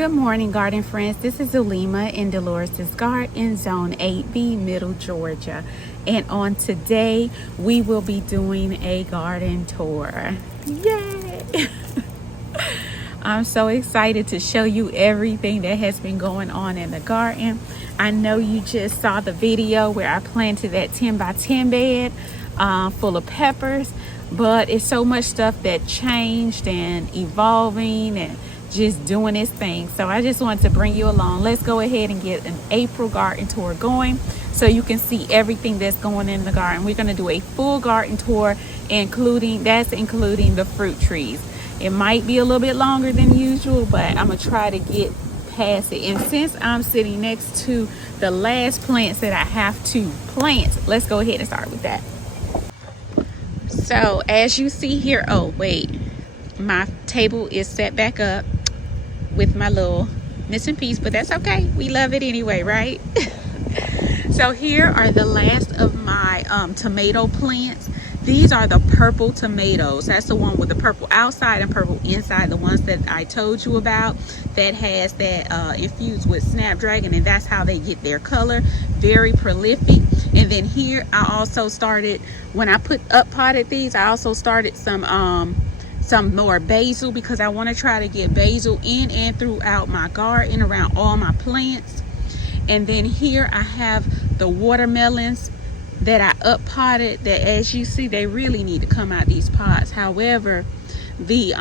Good morning, garden friends. This is Zulema in Delores' garden, Zone 8B, Middle Georgia. And on today, we will be doing a garden tour. Yay! I'm so excited to show you everything that has been going on in the garden. I know you just saw the video where I planted that 10 by 10 bed full of peppers, but it's so much stuff that changed and evolving and just doing its thing. So I just wanted to bring you along. Let's go ahead and get an April garden tour going so you can see everything that's going in the garden. We're going to do a full garden tour, including the fruit trees. It might be a little bit longer than usual, but I'm going to try to get past it. And since I'm sitting next to the last plants that I have to plant, let's go ahead and start with that. So as you see here, oh wait, my table is set back up with my little missing piece, but that's okay. We love it anyway, right? So here are the last of my tomato plants. These are the purple tomatoes. That's the one with the purple outside and purple inside, the ones that I told you about that has that infused with snapdragon, and that's how they get their color. Very prolific. And then here I also started, when I potted these, I also started some more basil, because I want to try to get basil in and throughout my garden around all my plants. And then here I have the watermelons that I potted, that as you see, they really need to come out these pots. However, the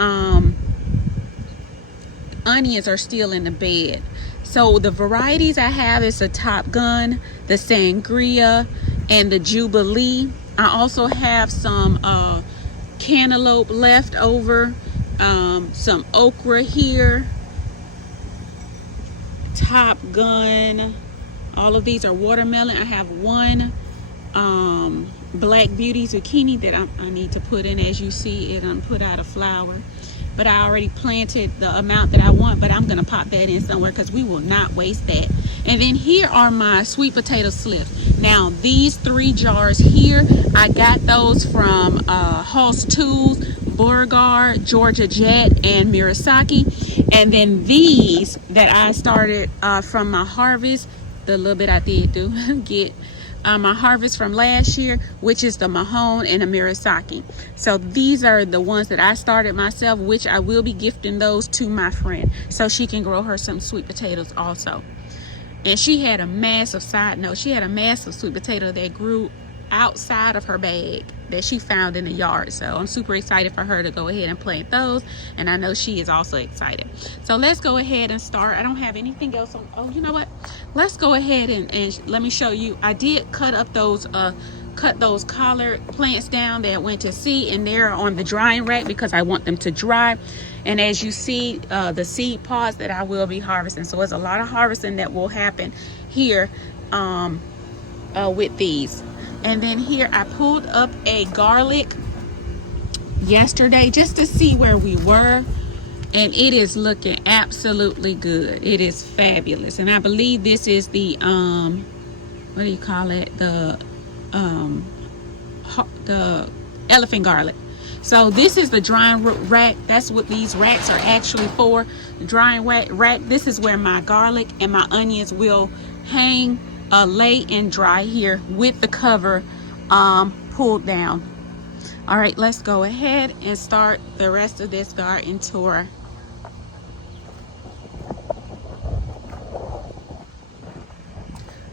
onions are still in the bed. So the varieties I have is the Top Gun, the Sangria, and the Jubilee. I also have some cantaloupe left over, some okra here, Top Gun. All of these are watermelon. I have one Black Beauty zucchini that I need to put in. As you see, it put out a flower, but I already planted the amount that I want, but I'm gonna pop that in somewhere because we will not waste that. And then here are my sweet potato slips. Now these 3 jars here, I got those from Hoss Tools, Beauregard, Georgia Jet, and Mirasaki. And then these that I started from my harvest, the little bit I did do get my harvest from last year, which is the Mahone and the Mirasaki. So these are the ones that I started myself, which I will be gifting those to my friend so she can grow her some sweet potatoes also. And she had a massive, side note, she had a massive sweet potato that grew outside of her bag that she found in the yard. So I'm super excited for her to go ahead and plant those, and I know she is also excited. So let's go ahead and start. I don't have anything else on. Oh, you know what, let's go ahead and let me show you. I did cut up those collard plants down that went to seed, and they're on the drying rack because I want them to dry. And as you see, the seed pods that I will be harvesting, so there's a lot of harvesting that will happen here with these. And then here I pulled up a garlic yesterday just to see where we were, and it is looking absolutely good. It is fabulous. And I believe this is the what do you call it, the elephant garlic. So this is the drying rack. That's what these racks are actually for, the drying rack. This is where my garlic and my onions will hang, lay and dry here with the cover pulled down. All right, let's go ahead and start the rest of this garden tour.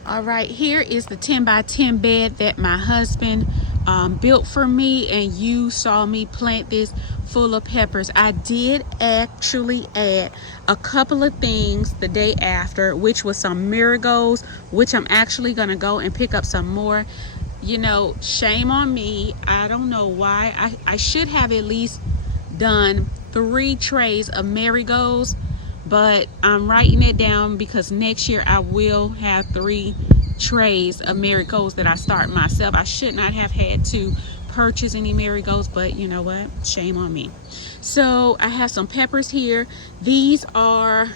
All right, here is the 10 by 10 bed that my husband built for me, and you saw me plant this full of peppers. I did actually add a couple of things the day after, which was some marigolds, which I'm actually gonna go and pick up some more. You know, shame on me, I don't know why. I should have at least done 3 trays of marigolds, but I'm writing it down because next year I will have 3 trays of marigolds that I start myself. I should not have had to purchase any marigolds, but you know what, shame on me. So I have some peppers here. These are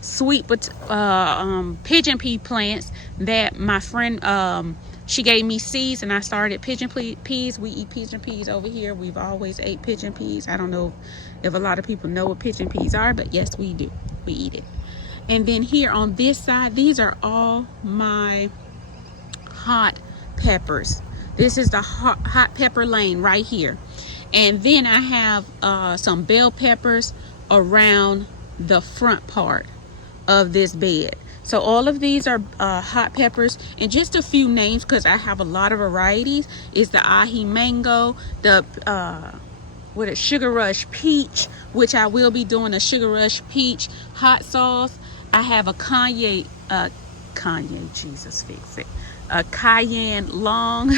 sweet pigeon pea plants that my friend she gave me seeds, and I started pigeon peas. We eat pigeon peas over here. We've always ate pigeon peas. I don't know if a lot of people know what pigeon peas are, but yes, we do. We eat it. And then here on this side, these are all my hot peppers. This is the hot pepper lane right here. And then I have some bell peppers around the front part of this bed. So all of these are hot peppers, and just a few names because I have a lot of varieties. Is the ahi mango, the sugar rush peach, which I will be doing a sugar rush peach hot sauce. I have a Jesus fix it, a cayenne long.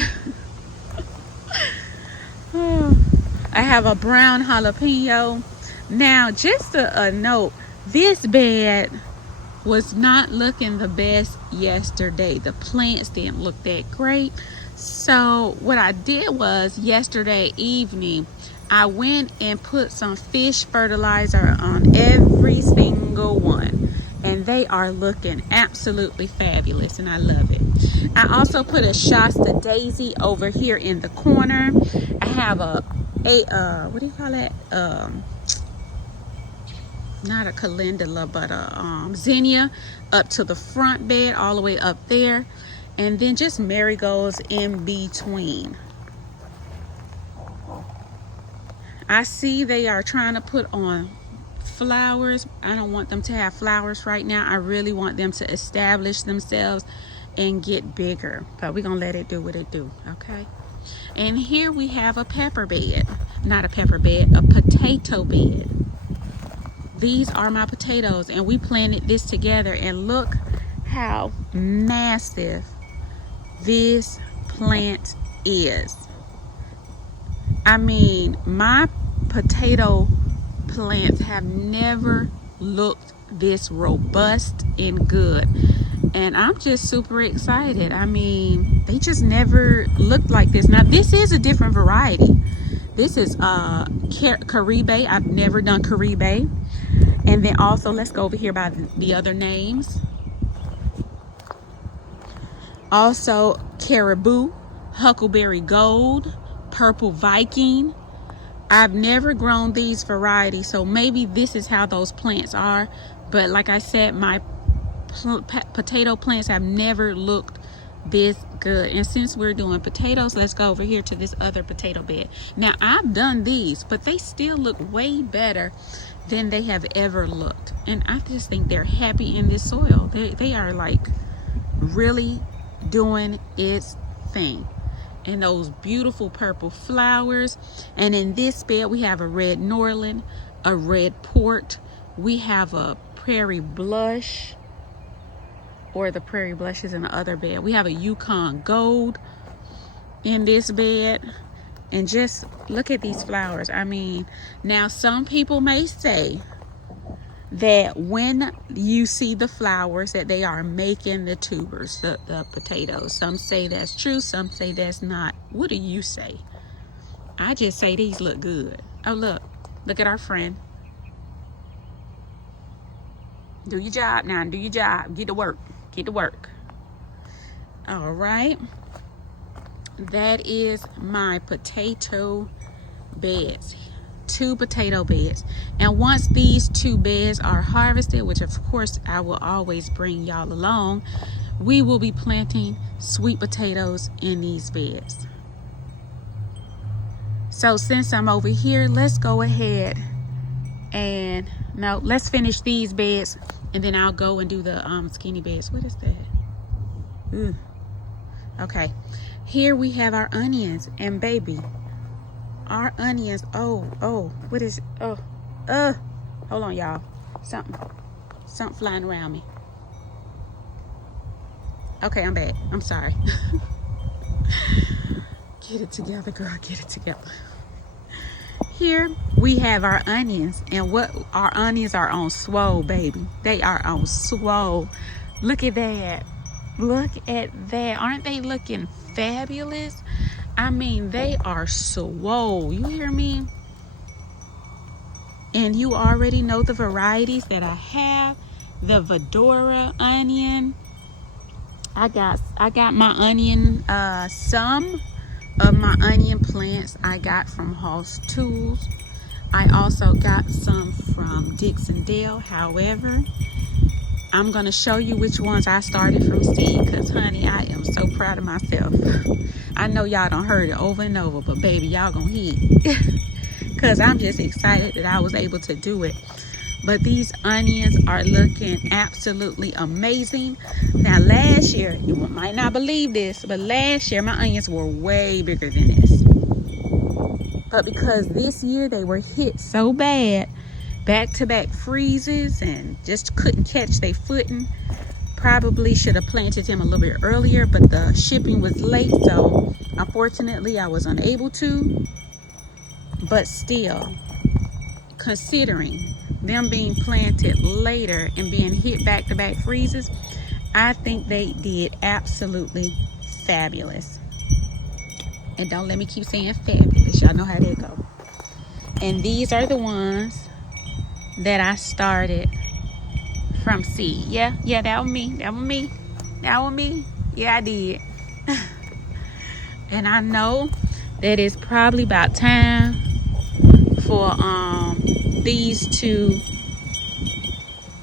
I have a brown jalapeno. Now, just a note, this bed was not looking the best yesterday. The plants didn't look that great. So what I did was, yesterday evening, I went and put some fish fertilizer on every single one, and they are looking absolutely fabulous, and I love it. I also put a Shasta daisy over here in the corner. I have a what do you call it? Not a calendula, but a zinnia up to the front bed, all the way up there, and then just marigolds in between. I see they are trying to put on flowers. I don't want them to have flowers right now. I really want them to establish themselves and get bigger, but we're gonna let it do what it do. Okay. And here we have a pepper bed, not a pepper bed, a potato bed. These are my potatoes, and we planted this together, and look how massive this plant is. I mean, my potato plants have never looked this robust and good, and I'm just super excited. I mean, they just never looked like this. Now, this is a different variety. This is Caribe. I've never done Caribe. And then also, let's go over here by the other names. Also, Caribou, Huckleberry Gold, Purple Viking. I've never grown these varieties, so maybe this is how those plants are. But like I said, my potato plants have never looked this good. And since we're doing potatoes, let's go over here to this other potato bed. Now, I've done these, but they still look way better than they have ever looked, and I just think they're happy in this soil. They are like really doing its thing. And those beautiful purple flowers. And in this bed we have a red Norland, a red port, we have a prairie blush, or the prairie blush is in the other bed. We have a Yukon gold in this bed. And just look at these flowers. I mean, now some people may say that when you see the flowers that they are making the tubers, the potatoes. Some say that's true, some say that's not. What do you say? I just say these look good. Oh, look at our friend. Do your job now, do your job. Get to work, get to work. All right. That is my potato beds, 2 potato beds. And once these 2 beds are harvested, which of course I will always bring y'all along, we will be planting sweet potatoes in these beds. So since I'm over here, let's go ahead and let's finish these beds, and then I'll go and do the skinny beds. What is that? Okay. Here we have our onions, and baby, our onions, what is, hold on, y'all. Something flying around me. Okay, I'm back. I'm sorry. Get it together, girl, get it together. Here we have our onions, and what our onions are on swole, baby. They are on swole. Look at that. Look at that. Aren't they looking fabulous? I mean, they are swole. You hear me? And you already know the varieties that I have. The Vedora onion. I got my onion, some of my onion plants I got from Hoss Tools. I also got some from Dixon Dale. However, I'm going to show you which ones I started from seed, because honey, I am so proud of myself. I know y'all done heard it over and over, but baby, y'all gonna hear it. Because I'm just excited that I was able to do it. But these onions are looking absolutely amazing. Now last year, you might not believe this, but last year my onions were way bigger than this. But because this year they were hit so bad, back-to-back freezes, and just couldn't catch their footing, probably should have planted them a little bit earlier, but the shipping was late, so unfortunately I was unable to. But still, considering them being planted later and being hit back-to-back freezes, I think they did absolutely fabulous. And don't let me keep saying fabulous, y'all know how that go. And these are the ones that I started from seed. Yeah, that was me. Yeah, I did. And I know that it's probably about time for these to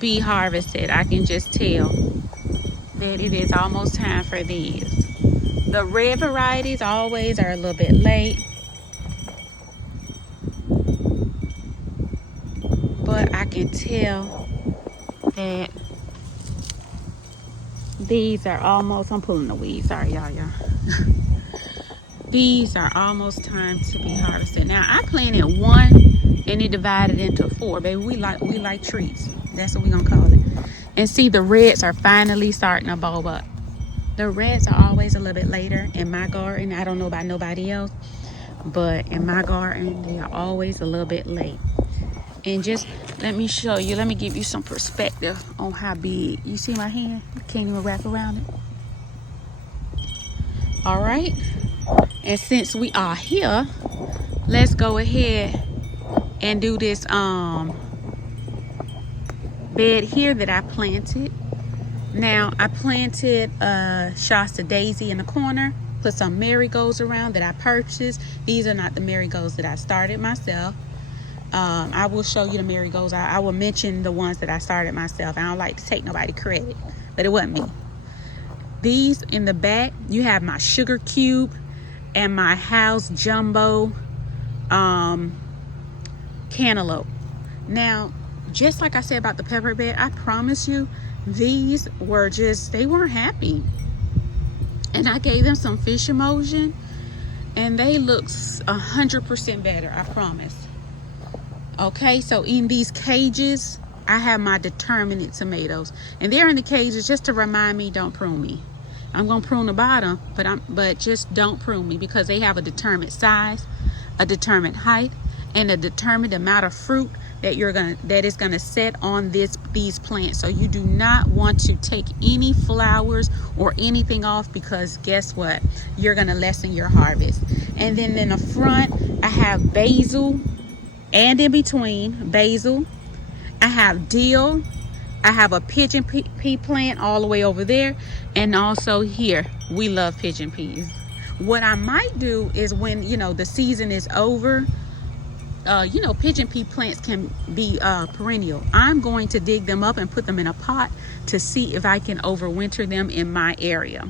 be harvested. I can just tell that it is almost time for these. The red varieties always are a little bit late, but I can tell that these are almost, I'm pulling the weeds, sorry y'all. These are almost time to be harvested. Now I planted one and it divided into four. Baby, we like trees. That's what we're gonna call it. And see, the reds are finally starting to bulb up. The reds are always a little bit later in my garden. I don't know about nobody else, but in my garden they are always a little bit late. And just let me show you, let me give you some perspective on how big. You see my hand? You can't even wrap around it. All right. And since we are here, let's go ahead and do this bed here that I planted. Now I planted Shasta daisy in the corner, put some marigolds around that I purchased. These are not the marigolds that I started myself. I will show you the marigolds. I will mention the ones that I started myself. I don't like to take nobody credit, but it wasn't me. These in the back, you have my sugar cube and my house jumbo cantaloupe. Now, just like I said about the pepper bed, I promise you, these were just, they weren't happy. And I gave them some fish emulsion and they look 100% better, I promise. Okay, so in these cages, I have my determinate tomatoes. And they're in the cages just to remind me, don't prune me. I'm gonna prune the bottom, but just don't prune me, because they have a determined size, a determined height, and a determined amount of fruit that is gonna set on these plants. So you do not want to take any flowers or anything off, because guess what? You're gonna lessen your harvest. And then in the front, I have basil, and in between basil, I have dill. I have a pigeon pea plant all the way over there, and also here we love pigeon peas. What I might do is, when the season is over, pigeon pea plants can be perennial. I'm going to dig them up and put them in a pot to see if I can overwinter them in my area.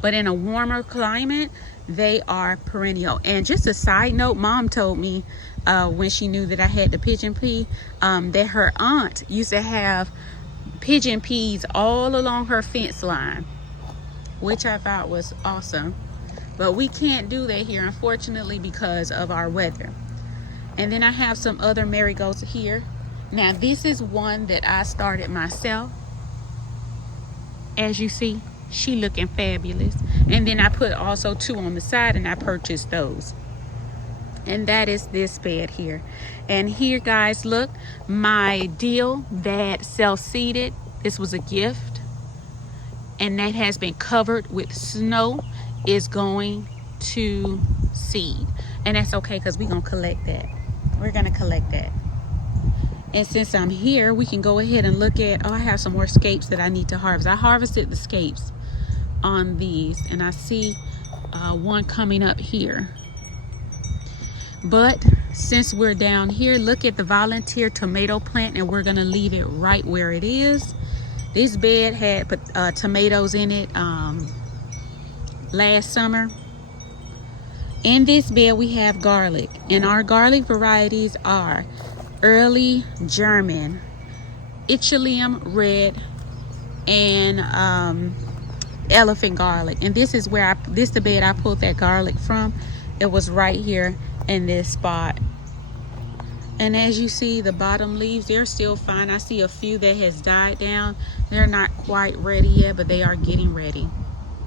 But in a warmer climate, they are perennial. And just a side note, Mom told me when she knew that I had the pigeon pea, that her aunt used to have pigeon peas all along her fence line, which I thought was awesome. But we can't do that here, unfortunately, because of our weather. And then I have some other marigolds here. Now this is one that I started myself. As you see, she looking fabulous. And then I put also two on the side, and I purchased those. And that is this bed here. And here, guys, look, my dill that self-seeded, this was a gift, and that has been covered with snow, is going to seed. And that's okay, because we're gonna collect that. We're gonna collect that. And since I'm here, we can go ahead and look at, I have some more scapes that I need to harvest. I harvested the scapes on these, and I see one coming up here. But since we're down here, look at the volunteer tomato plant, and we're gonna leave it right where it is. This bed had tomatoes in it last summer. In this bed we have garlic, and our garlic varieties are early German, Ichilium red, and elephant garlic. And this is where this the bed I pulled that garlic from. It was right here in this spot. And as you see, the bottom leaves, they're still fine. I see a few that has died down. They're not quite ready yet, but they are getting ready.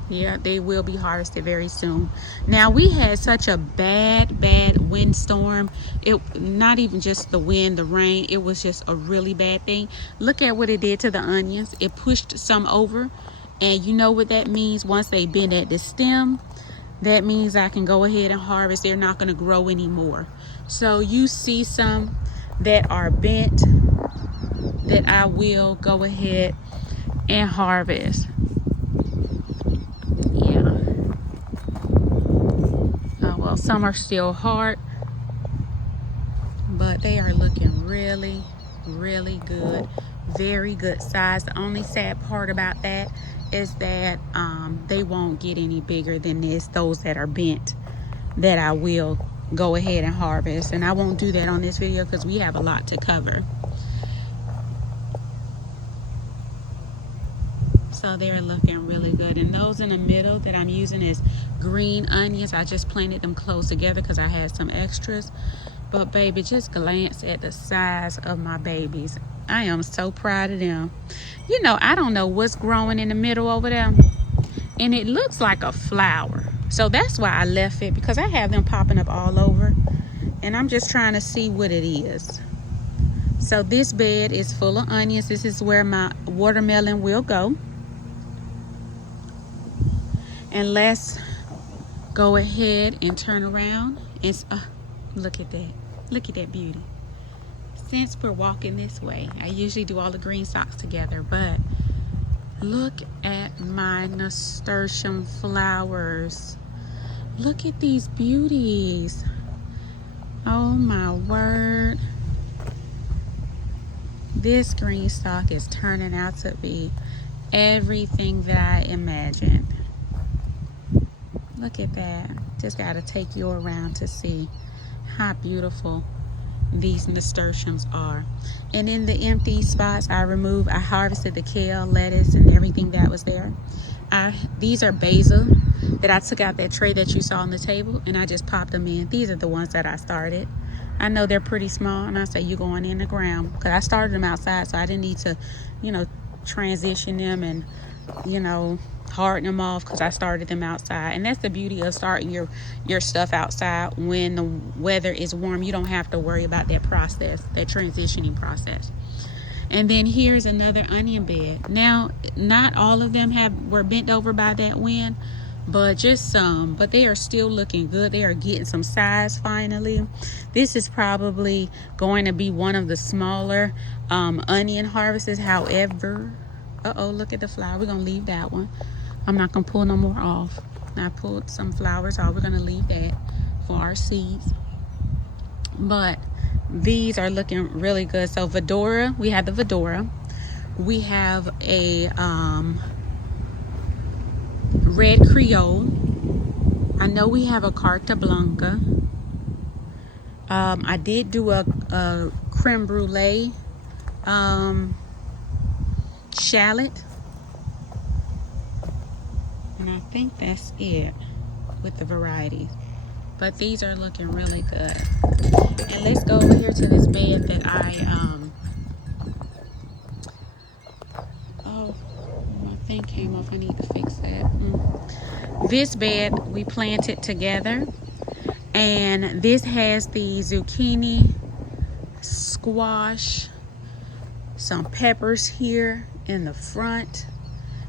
Yeah, they will be harvested very soon. Now, we had such a bad windstorm. It not even just the wind, the rain, it was just a really bad thing. Look at what it did to the onions. It pushed some over, and you know what that means. Once they bend at the stem, that means I can go ahead and harvest. They're not going to grow anymore. So you see some that are bent that I will go ahead and harvest. Yeah. Oh, well, some are still hard, but they are looking really, really good. Very good size. The only sad part about that is that they won't get any bigger than this. Those that are bent that I will go ahead and harvest, and I won't do that on this video because we have a lot to cover. So they're looking really good. And those in the middle that I'm using is green onions. I just planted them close together because I had some extras. But baby, just glance at the size of my babies. I am so proud of them. You know, I don't know what's growing in the middle over there, and it looks like a flower. So that's why I left it, because I have them popping up all over, and I'm just trying to see what it is. So this bed is full of onions. This is where my watermelon will go. And let's go ahead and turn around and look at that. Look at that beauty. Since we're walking this way, I usually do all the Greenstalks together, but look at my nasturtium flowers. Look at these beauties. Oh my word. This Greenstalk is turning out to be everything that I imagined. Look at that. Just got to take you around to see how beautiful these nasturtiums are. And in the empty spots I harvested the kale, lettuce, and everything that was there. These are basil that I took out that tray that you saw on the table, and I just popped them in. These are the ones that I started. I know they're pretty small, and I say you're going in the ground because I started them outside, so I didn't need to, you know, transition them and, you know, harden them off because I started them outside. And that's the beauty of starting your stuff outside. When the weather is warm, you don't have to worry about that process, that transitioning process. And then here's another onion bed. Now, not all of them were bent over by that wind, but just some. But they are still looking good. They are getting some size finally. This is probably going to be one of the smaller onion harvests. However, look at the flower. We're going to leave that one. I'm not going to pull no more off. I pulled some flowers off. We're going to leave that for our seeds. But these are looking really good. So Vedora, we have the Vedora. We have a red Creole. I know we have a Carta Blanca. I did do a creme brulee shallot. And I think that's it with the varieties. But these are looking really good. And let's go over here to this bed that oh, my thing came off. I need to fix that. This bed we planted together. And this has the zucchini, squash, some peppers here in the front,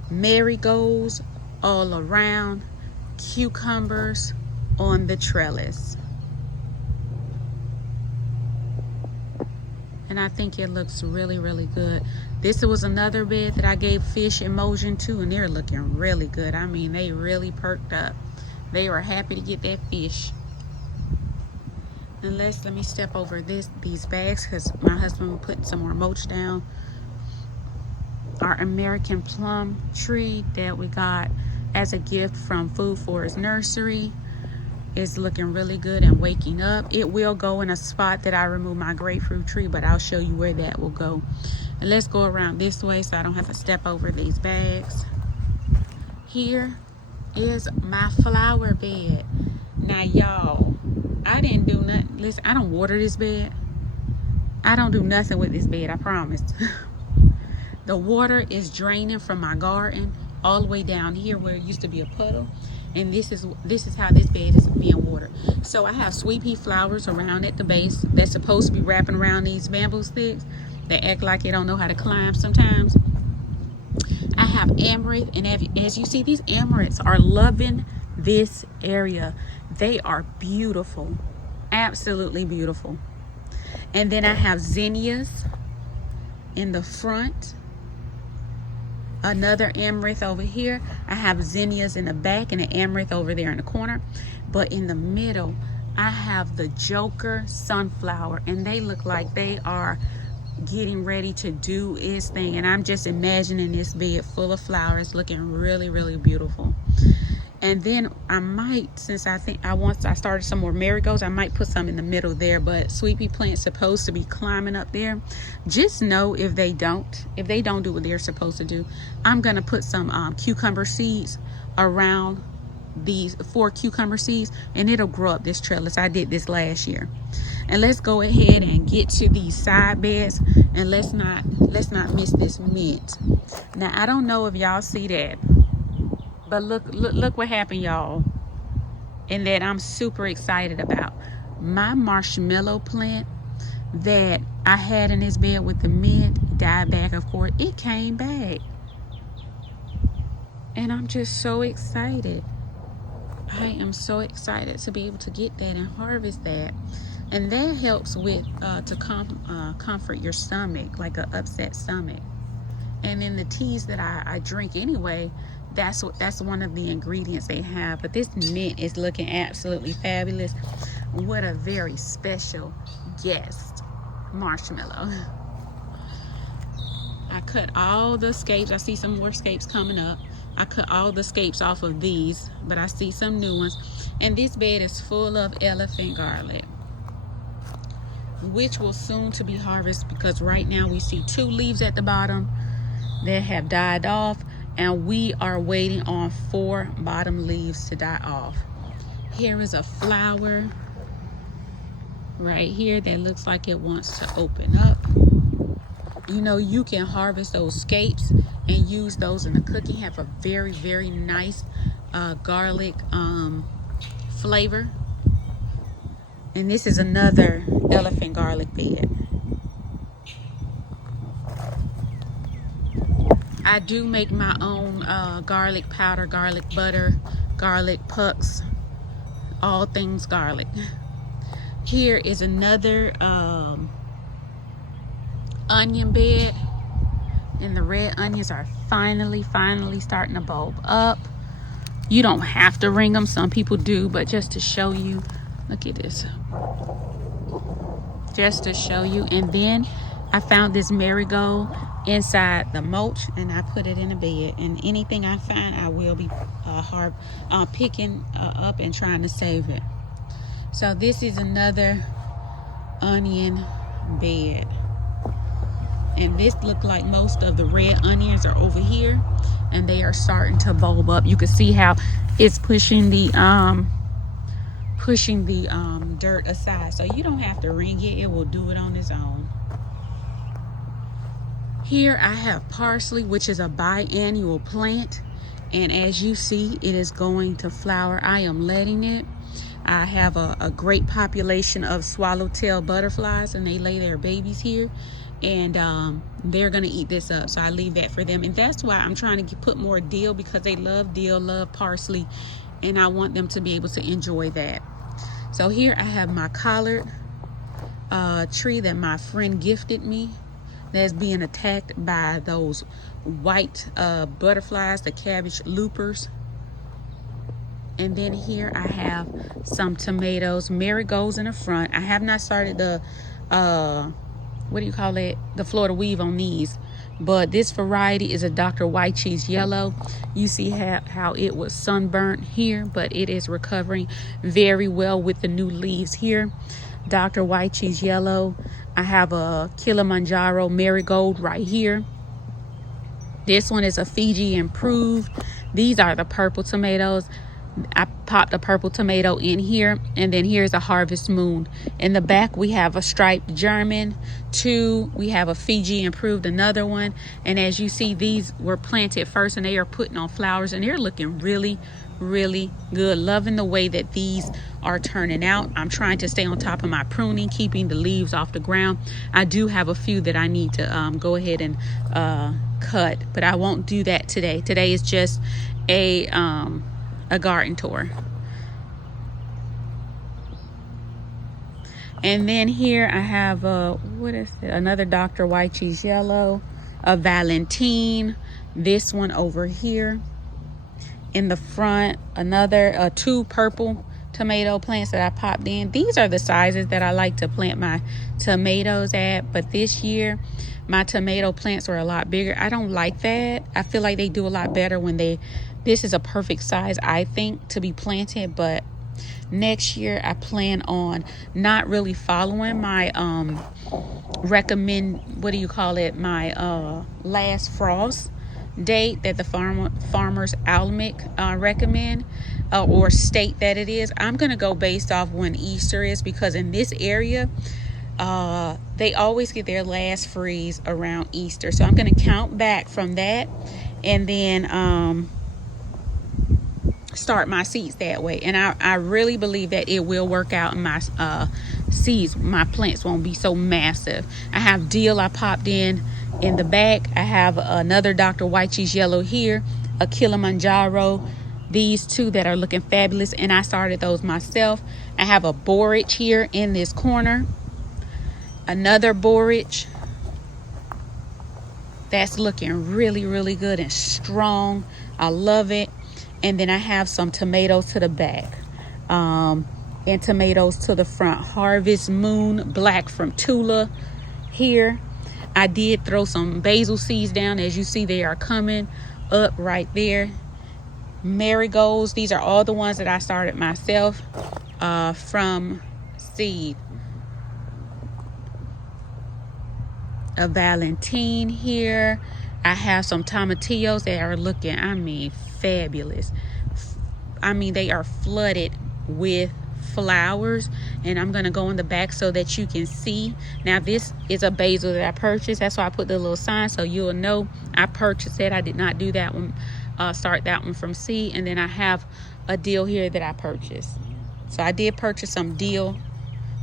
marigolds all around, cucumbers on the trellis. And I think it looks really, really good. This was another bed that I gave fish emulsion to, and they're looking really good. I mean, they really perked up. They were happy to get that fish. And let me step over these bags because my husband will put some more mulch down. our American plum tree that we got as a gift from Food Forest Nursery is looking really good and waking up. It will go in a spot that I remove my grapefruit tree, but I'll show you where that will go. And let's go around this way so I don't have to step over these bags. Here is my flower bed. Now y'all, I didn't do nothing. Listen, I don't water this bed. I don't do nothing with this bed, I promise. The water is draining from my garden all the way down here where it used to be a puddle, and this is how this bed is being watered. So I have sweet pea flowers around at the base that's supposed to be wrapping around these bamboo sticks. They act like they don't know how to climb sometimes. I have amaranth, and as you see, these amaranths are loving this area. They are beautiful, absolutely beautiful. And then I have zinnias in the front, another amaranth over here. I have zinnias in the back and an amaranth over there in the corner. But in the middle, I have the Joker sunflower, and they look like they are getting ready to do its thing. And I'm just imagining this bed full of flowers looking really, really beautiful. And then I might, since I started some more marigolds, I might put some in the middle there. But sweet pea plant's supposed to be climbing up there. Just know if they don't do what they're supposed to do, I'm gonna put some cucumber seeds around these 4 cucumber seeds, and it'll grow up this trellis. I did this last year. And let's go ahead and get to these side beds, and let's not miss this mint. Now I don't know if y'all see that, but look what happened, y'all, and that I'm super excited about. My marshmallow plant that I had in this bed with the mint died back, of course. It came back, and I'm just so excited. I am so excited to be able to get that and harvest that. And that helps with to comfort your stomach, like an upset stomach. And in the teas that I drink anyway, that's one of the ingredients they have. But this mint is looking absolutely fabulous. What a very special guest marshmallow. I cut all the scapes. I see some more scapes coming up. I cut all the scapes off of these, but I see some new ones. And this bed is full of elephant garlic, which will soon to be harvested, because right now we see 2 leaves at the bottom that have died off, and we are waiting on 4 bottom leaves to die off. Here is a flower right here that looks like it wants to open up. You know, you can harvest those scapes and use those in the cooking. Have a very, very nice garlic flavor. And this is another elephant garlic bed. I do make my own garlic powder, garlic butter, garlic pucks, all things garlic. Here is another onion bed, and the red onions are finally starting to bulb up. You don't have to ring them, some people do, but just to show you, look at this, just to show you. And then I found this marigold inside the mulch, and I put it in a bed, and anything I find I will be picking up and trying to save it. So this is another onion bed, and this looked like most of the red onions are over here, and they are starting to bulb up. You can see how it's pushing the dirt aside, so you don't have to ring it, it will do it on its own. Here I have parsley, which is a biannual plant, and as you see, it is going to flower. I am letting it. I have a great population of swallowtail butterflies, and they lay their babies here, and they're gonna eat this up, so I leave that for them. And that's why I'm trying to put more dill, because they love dill, love parsley, and I want them to be able to enjoy that. So here I have my collard tree that my friend gifted me, that's being attacked by those white butterflies, the cabbage loopers. And then here I have some tomatoes, marigolds in the front. I have not started the what do you call it, the Florida weave on these, but this variety is a Dr. White Cheese Yellow. You see how it was sunburnt here, but it is recovering very well with the new leaves here. Dr. White Cheese Yellow. I have a Kilimanjaro Marigold right here. This one is a Fiji Improved. These are the purple tomatoes. I popped a purple tomato in here, and then here's a Harvest Moon. In the back we have a striped German, two. We have a Fiji Improved, another one. And as you see, these were planted first and they are putting on flowers, and they're looking really good. Loving the way that these are turning out. I'm trying to stay on top of my pruning, keeping the leaves off the ground. I do have a few that I need to go ahead and cut, but I won't do that today. Today is just a garden tour. And then here I have what is it? Another Dr. White Cheese Yellow, a Valentine. This one over here in the front, another two purple tomato plants that I popped in. These are the sizes that I like to plant my tomatoes at, but this year my tomato plants are a lot bigger. I don't like that. I feel like they do a lot better when this is a perfect size, I think, to be planted. But next year I plan on not really following my my last frost date that the Farmer's Almanac recommend or state that it is. I'm gonna go based off when Easter is, because in this area they always get their last freeze around Easter. So I'm gonna count back from that, and then start my seeds that way. And I really believe that it will work out, and my seeds, my plants won't be so massive. I have dill I popped in the back. I have another Dr. White Cheese Yellow here, a Kilimanjaro, these two that are looking fabulous, and I started those myself. I have a borage here in this corner, another borage that's looking really good and strong. I love it. And then I have some tomatoes to the back and tomatoes to the front. Harvest Moon Black from Tula here. I did throw some basil seeds down. As you see, they are coming up right there. Marigolds, these are all the ones that I started myself from seed. A Valentine here. I have some tomatillos that are looking, fabulous. They are flooded with flowers, and I'm gonna go in the back so that you can see. Now this is a basil that I purchased. That's why I put the little sign so you'll know I purchased it. I did not do that one, start that one from seed. And then I have a dill here that I purchased. So I did purchase some dill.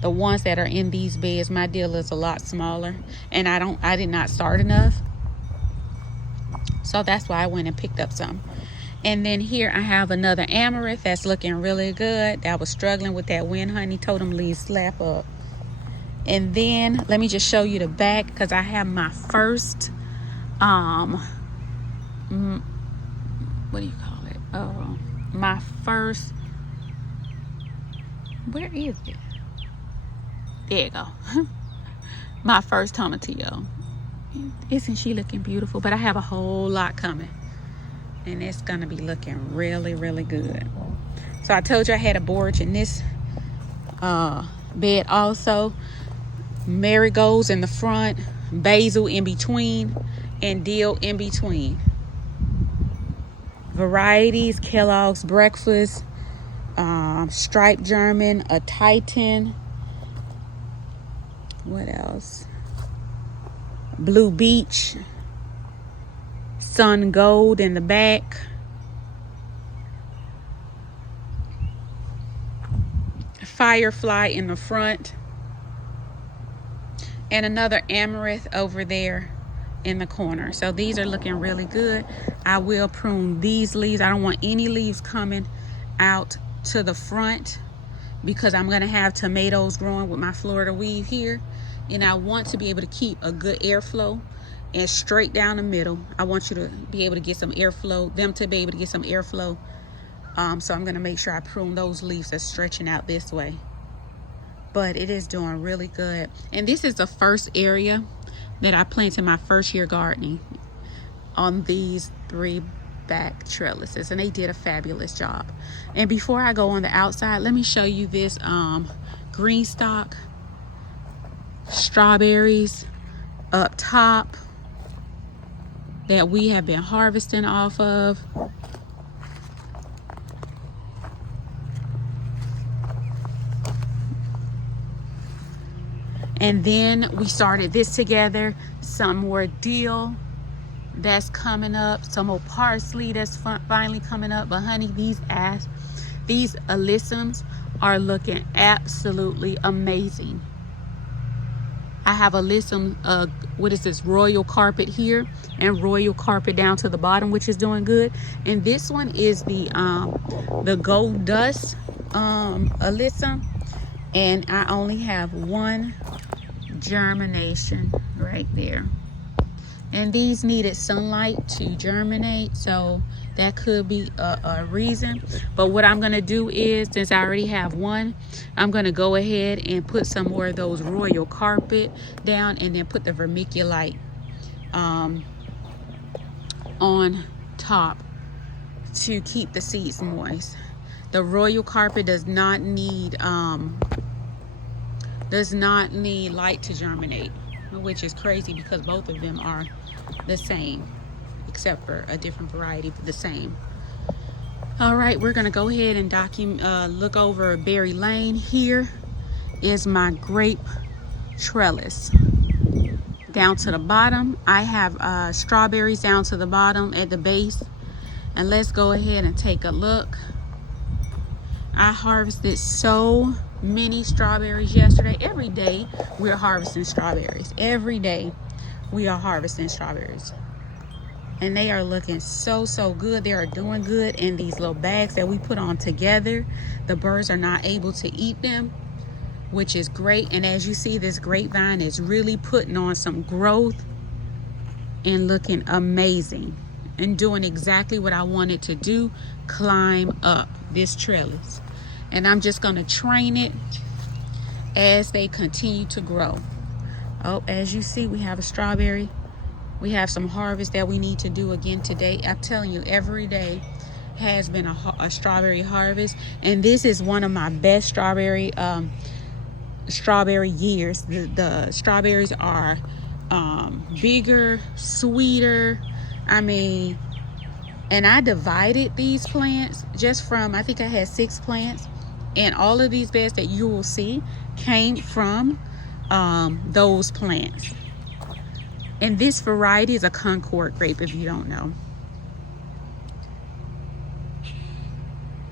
The ones that are in these beds, my dill is a lot smaller, and I did not start enough, so that's why I went and picked up some. And then here I have another amaranth that's looking really good. That was struggling with that wind, honey. Told them leaves slap up. And then let me just show you the back, because I have my first what do you call it? My first, where is it? There you go. My first tomatillo. Isn't she looking beautiful? But I have a whole lot coming, and it's gonna be looking really good. So I told you I had a borage in this bed also. Marigolds in the front, basil in between, and dill in between. Varieties: Kellogg's Breakfast, striped German, a Titan. What else? Blue Beach, Sun Gold in the back, Firefly in the front, and another amaranth over there in the corner. So these are looking really good. I will prune these leaves. I don't want any leaves coming out to the front, because I'm going to have tomatoes growing with my Florida weave here, and I want to be able to keep a good airflow and straight down the middle. I want you to be able to get some airflow, them to be able to get some airflow. So I'm going to make sure I prune those leaves that's stretching out this way. But it is doing really good. And this is the first area that I planted my first year gardening on these 3 back trellises, and they did a fabulous job. And before I go on the outside, let me show you this Greenstalk strawberries up top that we have been harvesting off of. And then we started this together, some more dill that's coming up, some more parsley that's finally coming up. But honey, these alyssums are looking absolutely amazing. I have alyssum, what is this, royal carpet here and royal carpet down to the bottom, which is doing good. And this one is the gold dust alyssum, and I only have 1 germination right there. And these needed sunlight to germinate, so that could be a reason. But what I'm gonna do is, since I already have 1, I'm gonna go ahead and put some more of those royal carpet down, and then put the vermiculite on top to keep the seeds moist. The royal carpet does not need light to germinate, which is crazy because both of them are the same, except for a different variety, but the same. All right, we're gonna go ahead and look over Berry Lane. Here is my grape trellis. Down to the bottom, I have strawberries down to the bottom at the base. And let's go ahead and take a look. I harvested so many strawberries yesterday. Every day we're harvesting strawberries. Every day we are harvesting strawberries. And they are looking so good. They are doing good in these little bags that we put on together. The birds are not able to eat them, which is great. And as you see, this grapevine is really putting on some growth and looking amazing and doing exactly what I wanted to do, climb up this trellis. And I'm just gonna train it as they continue to grow. Oh, as you see, we have a strawberry. We have some harvest that we need to do again today. I'm telling you, every day has been a strawberry harvest. And this is one of my best strawberry years. The strawberries are bigger, sweeter. I mean, and I divided these plants just from, I think I had 6 plants. And all of these beds that you will see came from those plants. And this variety is a Concord grape, if you don't know.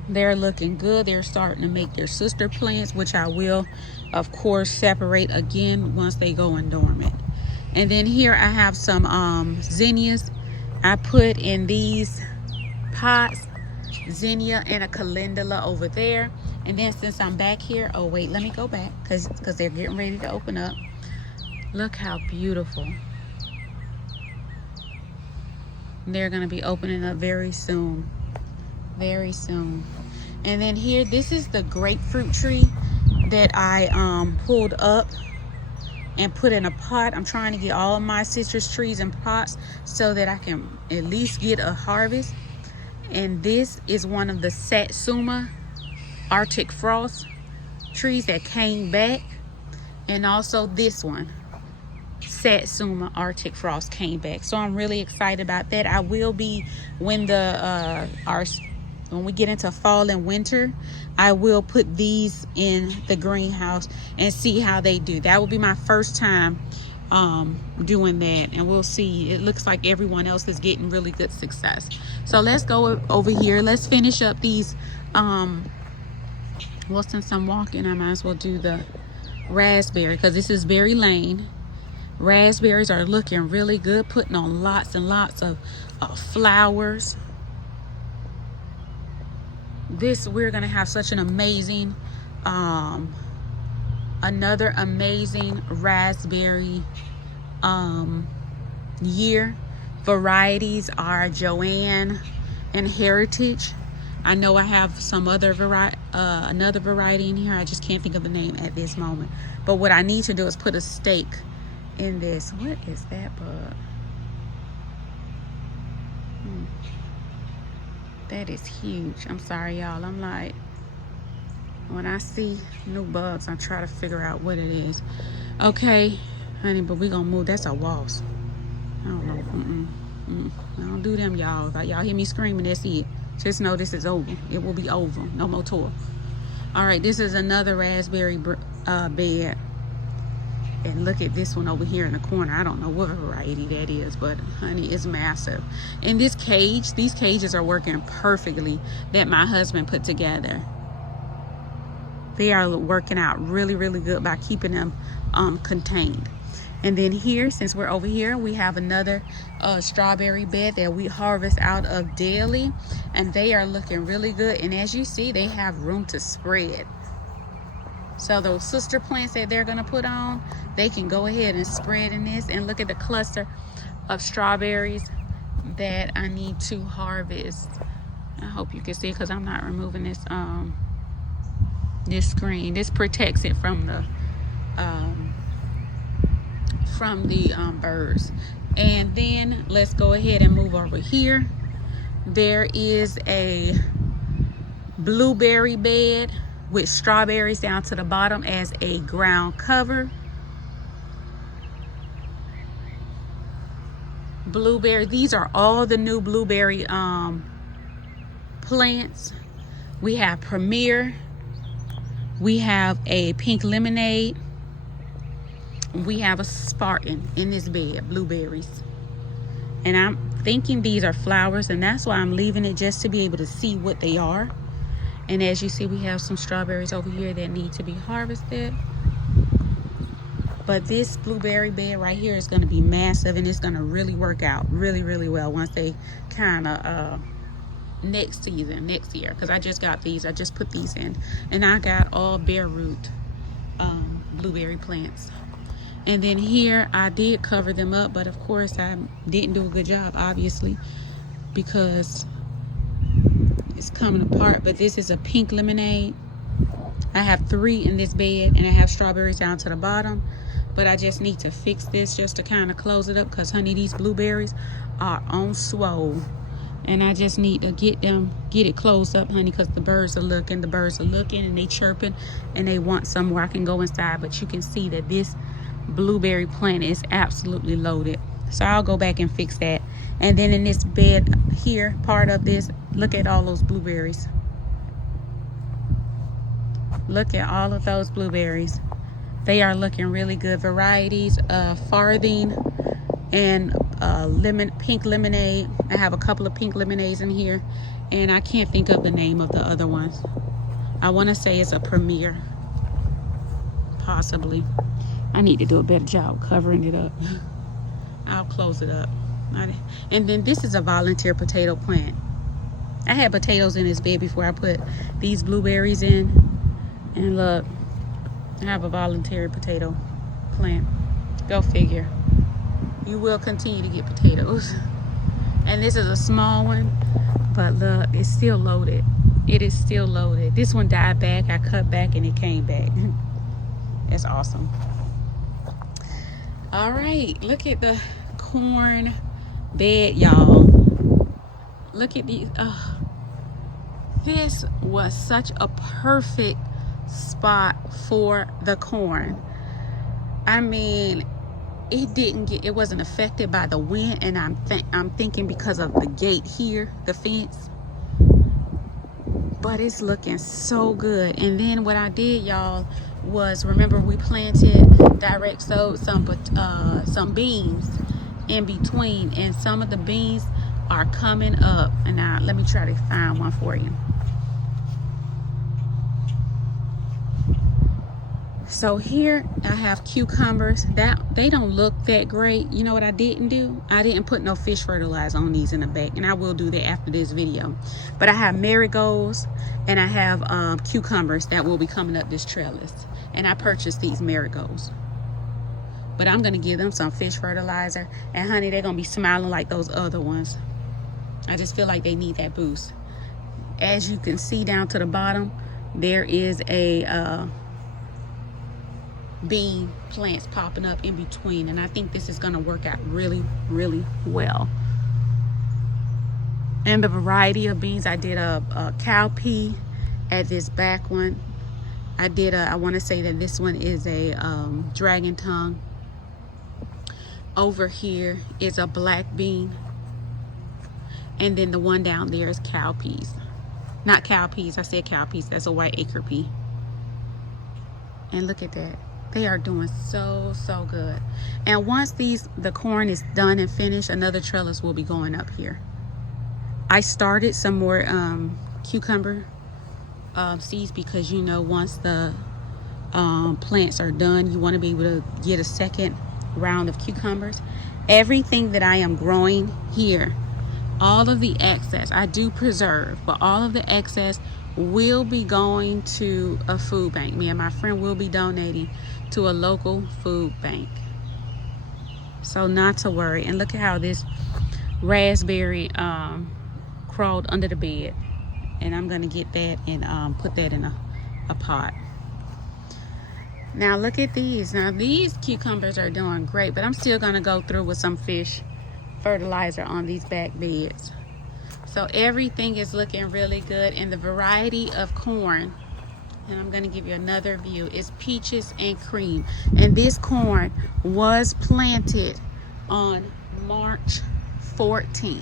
They're looking good. They're starting to make their sister plants, which I will, of course, separate again once they go in dormant. And then here I have some zinnias. I put in these pots, zinnia and a calendula over there. And then since I'm back here, oh wait, let me go back because they're getting ready to open up. Look how beautiful. They're gonna be opening up very soon. Very soon. And then here, this is the grapefruit tree that I pulled up and put in a pot. I'm trying to get all of my citrus trees in pots so that I can at least get a harvest. And this is one of the Satsuma Arctic Frost trees that came back. And also this one, Satsuma Arctic Frost, came back. So I'm really excited about that. I will be, when we get into fall and winter, I will put these in the greenhouse and see how they do. That will be my first time doing that, and we'll see. It looks like everyone else is getting really good success. So let's go over here. Let's finish up these well, since I'm walking, I might as well do the raspberry, because this is Berry Lane. Raspberries are looking really good, putting on lots and lots of flowers. We're gonna have such an amazing another amazing raspberry year. Varieties are Joanne and Heritage. I know I have some other another variety in here. I just can't think of the name at this moment. But what I need to do is put a stake in this. What is that bug? That is huge. I'm sorry, y'all. I'm like, when I see new bugs, I try to figure out what it is. Okay, honey, but we gonna move. That's a wasp. I don't know. I don't do them, y'all. If y'all hear me screaming, that's it. Just know this is over. It will be over. No more tour. All right, this is another raspberry bed. And look at this one over here in the corner. I don't know what variety that is, but honey, it's massive. In this cage, these cages are working perfectly that my husband put together. They are working out really, really good by keeping them contained. And then here, since we're over here, we have another strawberry bed that we harvest out of daily. And they are looking really good. And as you see, they have room to spread. So those sister plants that they're gonna put on, they can go ahead and spread in this. And look at the cluster of strawberries that I need to harvest. I hope you can see because I'm not removing this this screen. This protects it from the birds. And then let's go ahead and move over here. There is a blueberry bed with strawberries down to the bottom as a ground cover. Blueberry, these are all the new blueberry plants. We have Premier, we have a pink lemonade, we have a Spartan in this bed, blueberries. And I'm thinking these are flowers, and that's why I'm leaving it, just to be able to see what they are. And as you see, we have some strawberries over here that need to be harvested. But this blueberry bed right here is going to be massive, and it's going to really work out really, really well once they kind of next year, because I just got these. I just put these in, and I got all bare root blueberry plants. And then here I did cover them up, but of course I didn't do a good job, obviously, because it's coming apart. But this is a pink lemonade. I have 3 in this bed, and I have strawberries down to the bottom. But I just need to fix this just to kind of close it up, because honey, these blueberries are on swole. And I just need to get it closed up, honey, because the birds are looking and they chirping, and they want somewhere I can go inside. But you can see that this blueberry plant is absolutely loaded. So I'll go back and fix that. And then in this bed here, part of this, look at all those blueberries. Look at all of those blueberries. They are looking really good. Varieties of farthing and pink lemonade. I have a couple of pink lemonades in here, and I can't think of the name of the other ones. I want to say it's a Premier, possibly. I need to do a better job covering it up. I'll close it up. And then this is a volunteer potato plant. I had potatoes in this bed before I put these blueberries in. And look, I have a volunteer potato plant. Go figure. You will continue to get potatoes. And this is a small one, but look, it's still loaded. It is still loaded. This one died back. I cut back and it came back. That's awesome. All right, look at the corn bed, y'all. Look at these. This was such a perfect spot for the corn. I mean, it wasn't affected by the wind, and I'm thinking because of the gate here, the fence. But it's looking so good. And then what I did, y'all, was, remember we planted direct sowed some beans in between, and some of the beans are coming up. And now let me try to find one for you. So here I have cucumbers that they don't look that great. You know what I didn't do? I didn't put no fish fertilizer on these in the back, and I will do that after this video. But I have marigolds, and I have cucumbers that will be coming up this trellis, and I purchased these marigolds. But I'm gonna give them some fish fertilizer, and honey, they're gonna be smiling like those other ones. I just feel like they need that boost. As you can see down to the bottom, there is a bean plants popping up in between, and I think this is going to work out really, really well. And the variety of beans, I did a cowpea at this back one. I want to say that this one is a dragon tongue. Over here is a black bean, and then the one down there is cowpeas. Not cowpeas, I said cowpeas. That's a white acre pea. And look at that. They are doing so good. And once the corn is done and finished, another trellis will be going up here. I started some more cucumber seeds, because you know, once the plants are done, you want to be able to get a second round of cucumbers. Everything that I am growing here, all of the excess I do preserve, but all of the excess will be going to a food bank. Me and my friend will be donating to a local food bank, so not to worry. And look at how this raspberry crawled under the bed, and I'm gonna get that and put that in a pot. Now look at these. Now these cucumbers are doing great, but I'm still gonna go through with some fish fertilizer on these back beds. So everything is looking really good. And the variety of corn, and I'm gonna give you another view, is peaches and cream. And this corn was planted on March 14th.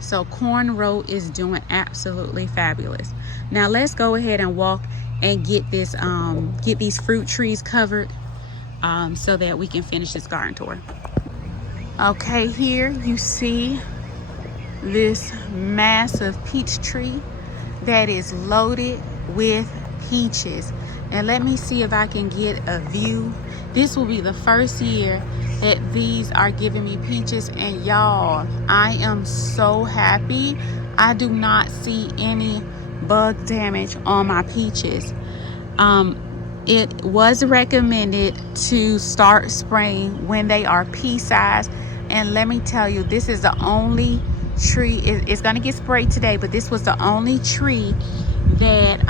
So corn row is doing absolutely fabulous. Now let's go ahead and walk and get this get these fruit trees covered so that we can finish this garden tour. Okay, here you see this massive peach tree that is loaded with peaches. And let me see if I can get a view. This will be the first year that these are giving me peaches, and y'all, I am so happy. I do not see any bug damage on my peaches. It was recommended to start spraying when they are pea size, and let me tell you, this is the only tree, it's going to get sprayed today, but this was the only tree that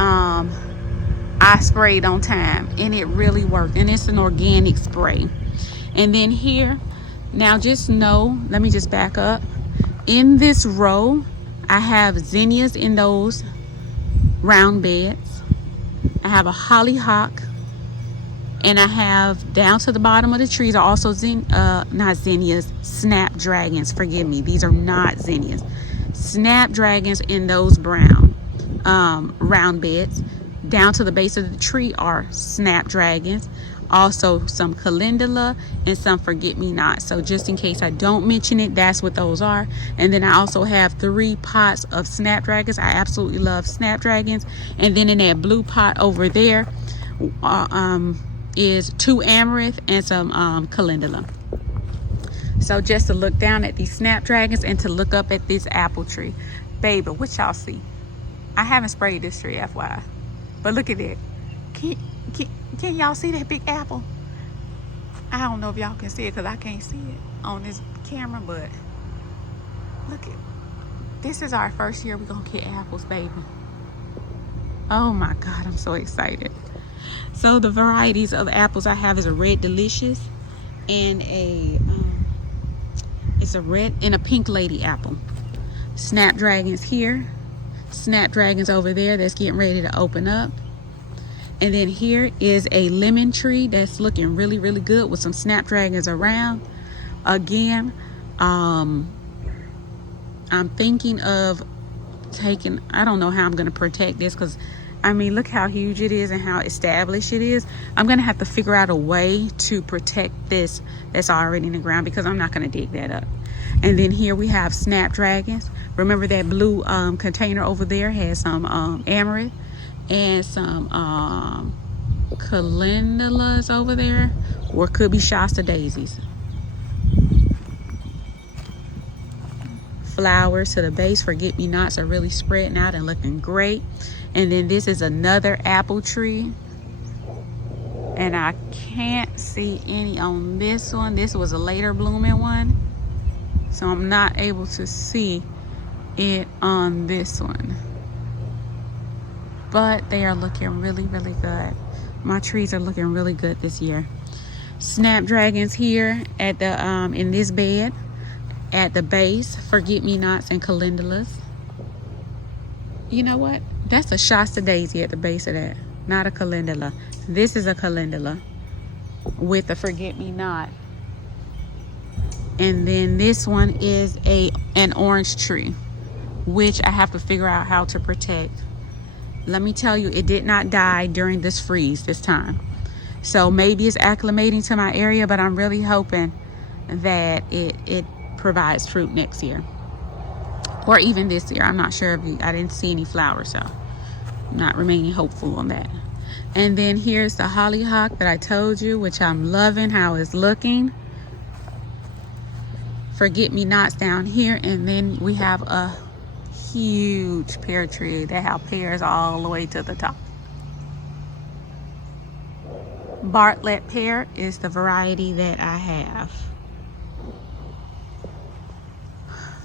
I sprayed on time, and it really worked. And it's an organic spray. And then here, now just know, let me just back up. In this row, I have zinnias in those round beds. I have a hollyhock, and I have down to the bottom of the trees are also not zinnias, snapdragons. Forgive me, these are not zinnias. Snapdragons in those brown round beds. Down to the base of the tree are snapdragons. Also some calendula and some forget-me-nots. So just in case I don't mention it, that's what those are. And then I also have 3 pots of snapdragons. I absolutely love snapdragons. And then in that blue pot over there is 2 amaranth and some calendula. So just to look down at these snapdragons and to look up at this apple tree. Baby, what y'all see? I haven't sprayed this tree, FYI. But look at it. Can y'all see that big apple? I don't know if y'all can see it because I can't see it on this camera, but look at, this is our first year we're gonna get apples, baby. Oh my God, I'm so excited. So the varieties of apples I have is a red delicious and it's a red and a pink lady apple. Snapdragons here, snapdragons over there that's getting ready to open up. And then here is a lemon tree that's looking really, really good with some snapdragons around. Again, I'm thinking of taking, I don't know how I'm going to protect this, because I mean, look how huge it is and how established it is. I'm going to have to figure out a way to protect this that's already in the ground, because I'm not going to dig that up. And then here we have snapdragons. Remember that blue container over there has some amaranth and some calendulas over there, or could be Shasta daisies. Flowers to the base, forget-me-nots are really spreading out and looking great. And then this is another apple tree, and I can't see any on this one. This was a later blooming one, so I'm not able to see it on this one. But they are looking really, really good. My trees are looking really good this year. Snapdragons here at the in this bed at the base. Forget-me-nots and calendulas. You know what? That's a Shasta daisy at the base of that, not a calendula. This is a calendula with a forget-me-not. And then this one is an orange tree, which I have to figure out how to protect. Let me tell you, it did not die during this freeze this time. So maybe it's acclimating to my area, but I'm really hoping that it provides fruit next year. Or even this year. I'm not sure. I didn't see any flowers, so I'm not remaining hopeful on that. And then here's the hollyhock that I told you, which I'm loving how it's looking. Forget-me-nots down here, and then we have a huge pear tree that have pears all the way to the top. Bartlett pear is the variety that I have.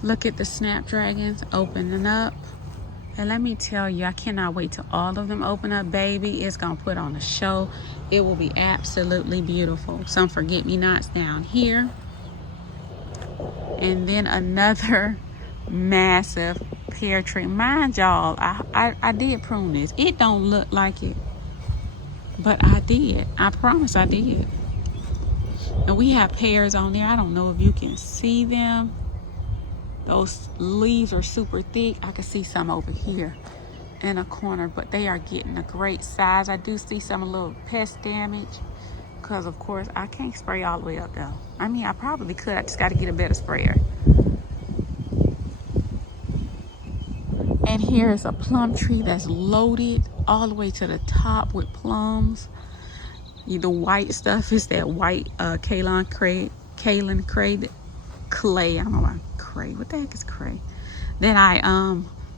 Look at the snapdragons opening up. And let me tell you, I cannot wait till all of them open up, baby. It's gonna put on a show. It will be absolutely beautiful. Some forget-me-nots down here. And then another massive pear tree. Mind y'all, I did prune this. It don't look like it, but I did. I promise I did. And we have pears on there. I don't know if you can see them. Those leaves are super thick. I can see some over here in a corner, but they are getting a great size. I do see some little pest damage because, of course, I can't spray all the way up though. I mean, I probably could. I just got to get a better sprayer. And here is a plum tree that's loaded all the way to the top with plums. The white stuff is that white kaolin clay. I don't know why clay. What the heck is clay? That I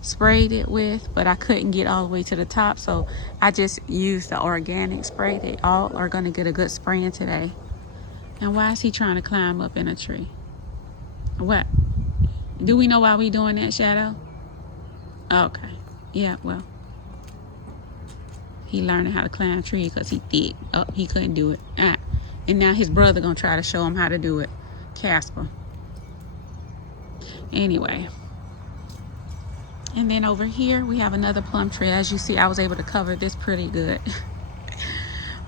sprayed it with, but I couldn't get all the way to the top, so I just used the organic spray. They all are going to get a good spraying today. And why is he trying to climb up in a tree? What? Do we know why we doing that, Shadow? Okay. Yeah, well. He learning how to climb a tree because he thick. Oh, he couldn't do it. And now his brother going to try to show him how to do it. Casper. Anyway. And then over here, we have another plum tree. As you see, I was able to cover this pretty good.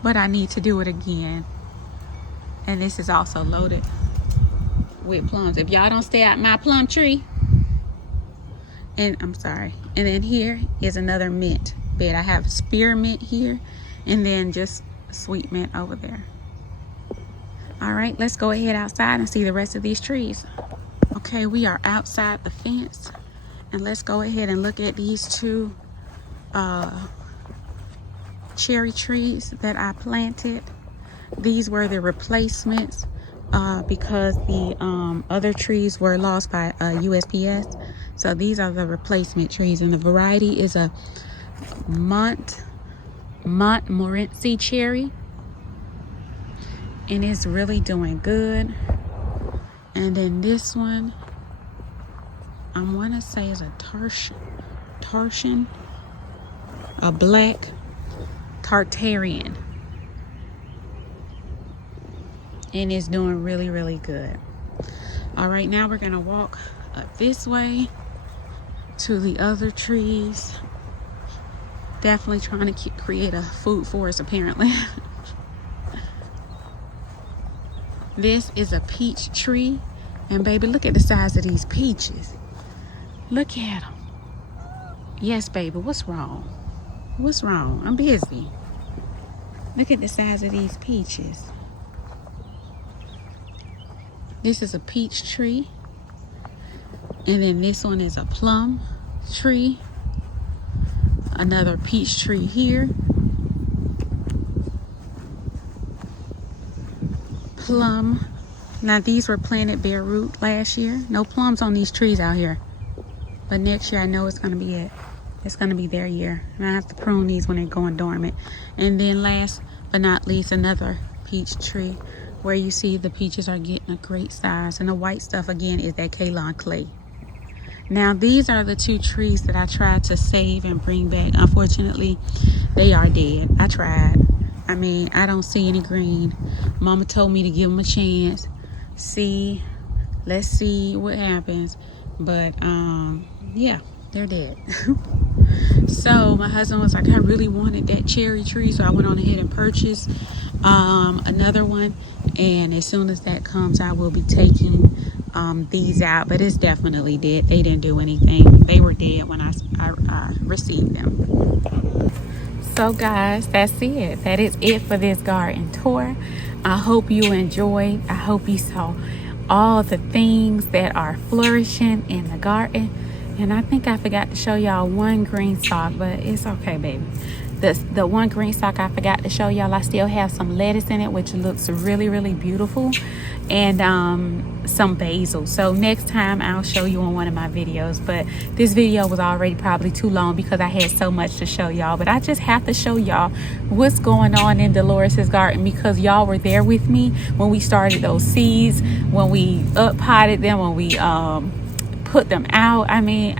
But I need to do it again. And this is also loaded with plums. If y'all don't stay at my plum tree. And I'm sorry. And then here is another mint bed. I have spearmint here. And then just sweet mint over there. All right, let's go ahead outside and see the rest of these trees. Okay, we are outside the fence. And let's go ahead and look at these two cherry trees that I planted. These were the replacements because the other trees were lost by USPS. So these are the replacement trees, and the variety is a Montmorency cherry, and it's really doing good. And then this one, I want to say is a Tarsian, a black Tartarian, and it's doing really, really good. All right, now we're gonna walk up this way to the other trees. Definitely trying to create a food forest, apparently. This is a peach tree, and baby, look at the size of these peaches. Look at them. Yes, baby, what's wrong? What's wrong? I'm busy. Look at the size of these peaches. This is a peach tree. And then this one is a plum tree. Another peach tree here. Plum. Now these were planted bare root last year. No plums on these trees out here. But next year I know it's going to be it. It's going to be their year. And I have to prune these when they're going dormant. And then last but not least, another peach tree where you see the peaches are getting a great size. And the white stuff again is that kaolin clay. Now these are the two trees that I tried to save and bring back. Unfortunately, they are dead. I tried. I mean, I don't see any green. Mama told me to give them a chance. Let's see what happens. But yeah, they're dead. So my husband was like, I really wanted that cherry tree, so I went on ahead and purchased another one, and as soon as that comes, I will be taking these out. But it's definitely dead. They didn't do anything. They were dead when I received them. So guys, that's it. That is it for this garden tour. I hope you enjoyed. I hope you saw all the things that are flourishing in the garden. And I think I forgot to show y'all one Greenstalk, but it's okay, baby. The one Greenstalk I forgot to show y'all, I still have some lettuce in it, which looks really, really beautiful, and some basil. So next time I'll show you on one of my videos. But this video was already probably too long because I had so much to show y'all. But I just have to show y'all what's going on in Delores' garden, because y'all were there with me when we started those seeds, when we potted them, when we put them out. I mean,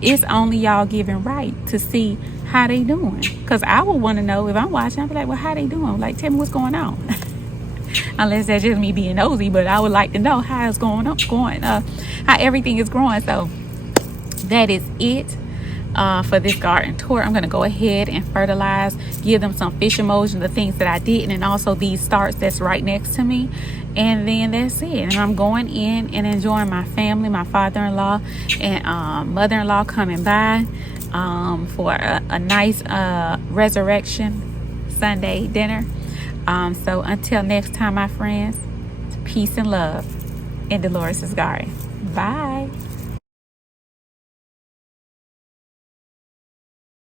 it's only y'all giving right to see how they doing, because I would want to know. If I'm watching, I'd be like, well, how they doing? Like, tell me what's going on. Unless that's just me being nosy, but I would like to know how it's going how everything is growing. So that is it for this garden tour. I'm going to go ahead and fertilize, give them some fish emulsion, the things that I did, and also these starts that's right next to me. And then that's it. And I'm going in and enjoying my family, my father-in-law and mother-in-law coming by for a nice resurrection Sunday dinner. So until next time, my friends, peace and love in Delores' garden. Bye.